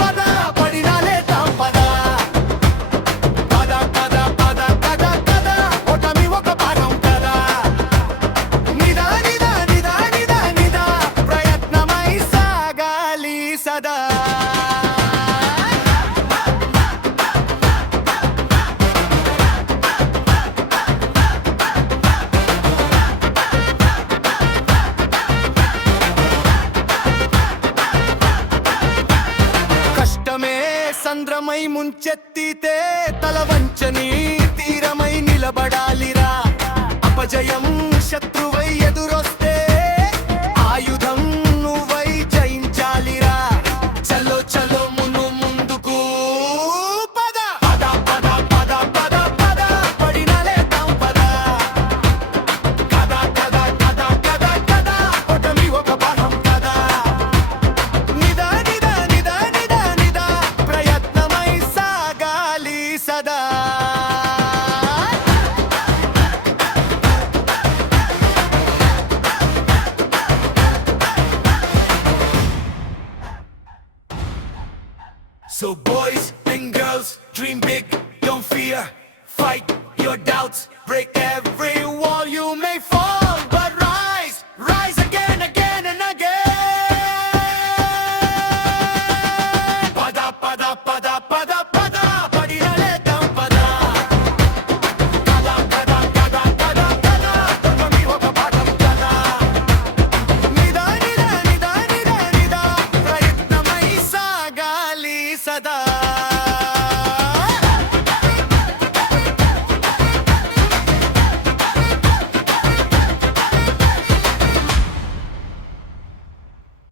పద పడినాలేద్దాం పద పద పద పద పద పద ఓటమి ఒక భాగం కదా నిదా నిదా నిదా నిదా నిదా ప్రయత్నమై సాగాలి సదా కష్టమే సంద్రమై ముంచెత్తితే తల వంచని తీరమై నిలబడాలిరా అపజయం శత్రువై ఎదురొస్తే ఆయుధం నువ్వై జయించాలిరా చలో చలో మును ముందుకు పద పద పద పద పద పద పడినాలేద్దాం పద కద కద కద కద కద ఓటమి ఒక భాగం కదా నిదా నిదా నిదా నిదా నిదా ప్రయత్నమై సాగాలి సదా So boys and girls, dream big, don't fear. Fight your doubts, break every wall. You may fall, but rise, rise again, again and again. Pada, pada, pada.